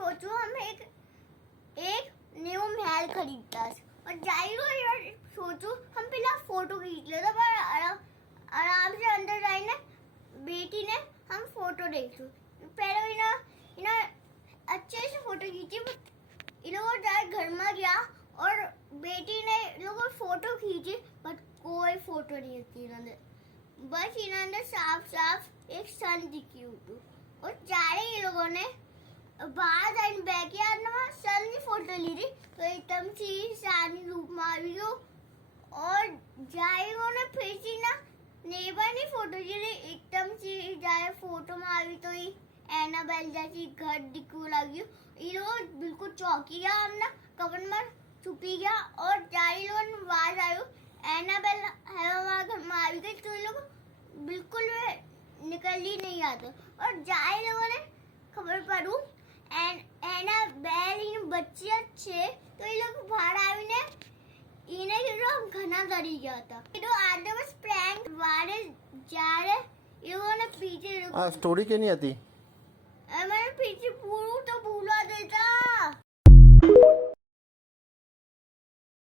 सोचो हम एक न्यू महल खरीदता है और जाइयो यार सोचो हम पहला फोटो खींच लेते पर आराम से अंदर जाए ना बेटी ने हम फोटो देखो पहले इन्हें अच्छे से फोटो खींची इन लोगों जाए घर में गया और बेटी ने लोगों फोटो खींची पर कोई फोटो नहीं थी इन्होंने बस इन्होंने साफ साफ एक सन दिखी हुई और चारे ये लोगों ने बाहर जाइन बैकयार्ड में सन की फोटो ली थी तो एकदम सी सानी रूप में आई गयो और जाएगो ने फिर सी ना नेबर ने फोटो ली थी एकदम सी जाए फोटो में आई तो ही एनाबेल जैसी घर दिखने लगी ये लोग बिल्कुल चौंकी गया हम ना कवर में छुपी गया और जाए लोग आवाज आयो एनाबेल है वहाँ घर में आई गई तो ये लोग बिल्कुल निकल ही नहीं आते और जाए लोगों ने खबर पड़ू एनाबेल इन बच्चे अच्छे तो ये लोग बाहर आવીને इन्हें हम घना करी गया था तो आधे बस प्रैंक वाले जा रहे ये लोगों ने पीछे આ સ્ટોરી કેની હતી मैंने पीछे पूरू तो भूला देता